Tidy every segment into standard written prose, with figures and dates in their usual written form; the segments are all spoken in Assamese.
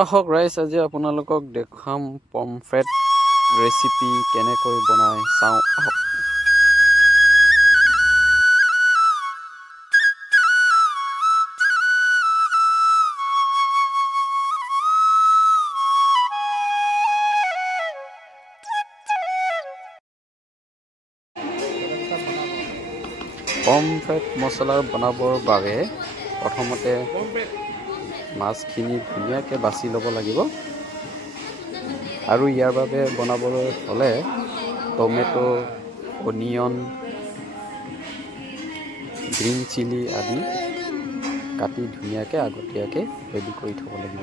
আহক ৰাইজ, আজি আপোনালোকক দেখাম পমফ্ৰেট ৰেচিপি কেনেকৈ বনাই চাওঁ আহক। পমফ্ৰেট মছলা বনাবৰ বাবে প্ৰথমতে মাছখিনি ধুনীয়াকৈ বাছি ল'ব লাগিব আৰু ইয়াৰ বাবে বনাবলৈ হ'লে টমেটো, অনিয়ন, গ্ৰীণ চিলি আদি কাটি ধুনীয়াকৈ আগতীয়াকৈ ৰেডি কৰি থ'ব লাগিব।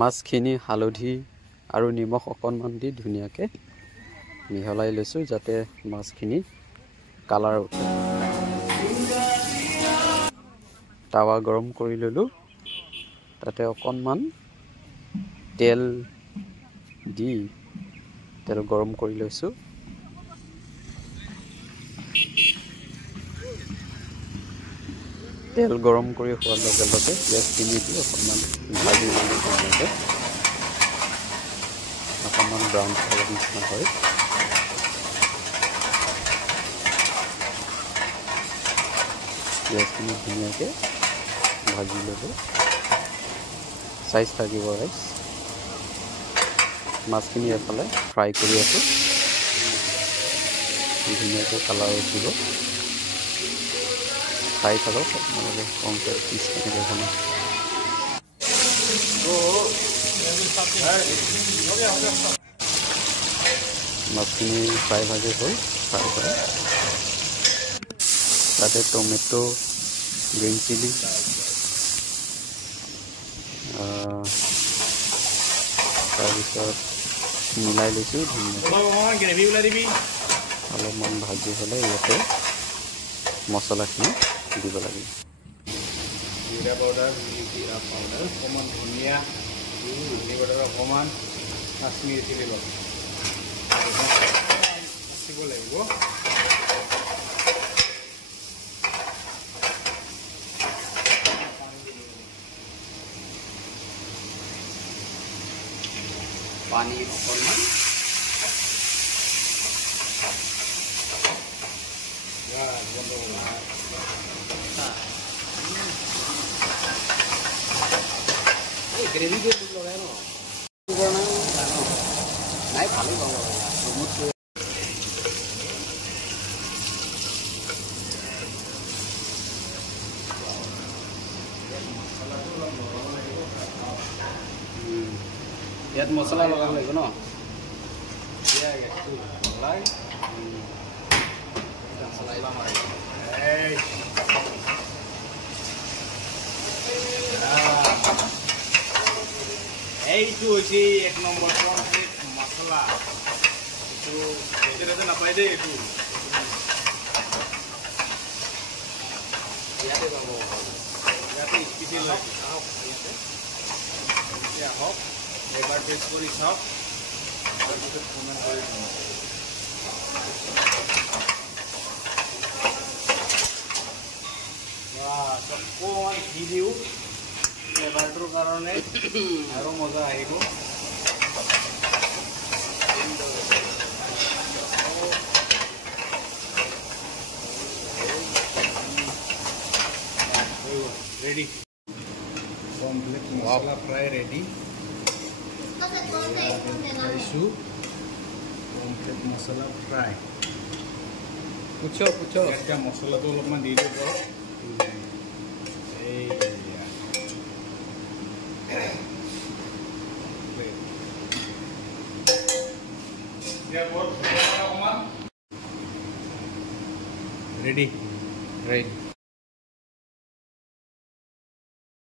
মাছখিনি হালধি আৰু নিমখ অকণমান দি ধুনীয়াকৈ মিহলাই লৈছোঁ যাতে মাছখিনি কালাৰ উঠে। টাৱা গৰম কৰি ল'লোঁ, তাতে অকণমান তেল দি তেল গৰম কৰি লৈছোঁ। তেল গৰম কৰি হোৱাৰ লগে লগে পিঁয়াজখিনি দি অকণমান ভাজি ল'লোঁ ধুনীয়াকৈ, অকণমান ব্ৰাউন কালাৰ নিচিনা হয়। পিঁয়াজখিনি ধুনীয়াকৈ ভাজি ল'লোঁ। চাইজ থাকিব ৰাইজ। মাছখিনি এফালে ফ্ৰাই কৰি আছোঁ, ধুনীয়াকৈ কালাৰ উঠিব। খাই থাকক আপোনালোকে পমফ্ৰেট পিচ কেনেকৈ বনায়। মাছখিনি ফ্ৰাই ভাজি হ'ল, ফ্ৰাই কৰা তাতে টমেটো, গ্ৰীণ চিলি, তাৰপিছত মিলাই লৈছোঁ ধুনীয়াকৈ। অলপমান ভাজি হ'লে ইয়াতে মছলাখিনি দিব লাগিব। জিৰা পাউডাৰ, জিৰা পাউডাৰ, অকণমান ধনিয়া, ধনিয়া পাউডাৰ, অকণমান কাশ্মীৰী চিলি পাউডাৰ দিব লাগিব। পানী অকণমান গ্রেভি দিয়ে লগাই ন নাই ভালো ইয়াত মছলা লগাব লাগিব ন। এইটো হৈছে 1 নম্বৰ পমফ্ৰেট মছলা। এইটো নাপায় দেই, এইটো ইয়াতে যাব, ইয়াতে স্পেচিয়েল আহক। এবাৰ টেষ্ট কৰি চাওক, তাৰপিছত কমেণ্ট কৰি অকণমান ঘি দিওঁ ফ্লেভাৰটোৰ কাৰণে আৰু মজা আহিব। ৰেডি পমফ্ৰেট মশলা ফ্ৰাই ৰেডি। খাইছোঁ পমফ্ৰেট মছলা ফ্ৰাই পুছো পুছো এতিয়া মছলাটো অলপমান দি দিব ৰেডি ৰাইট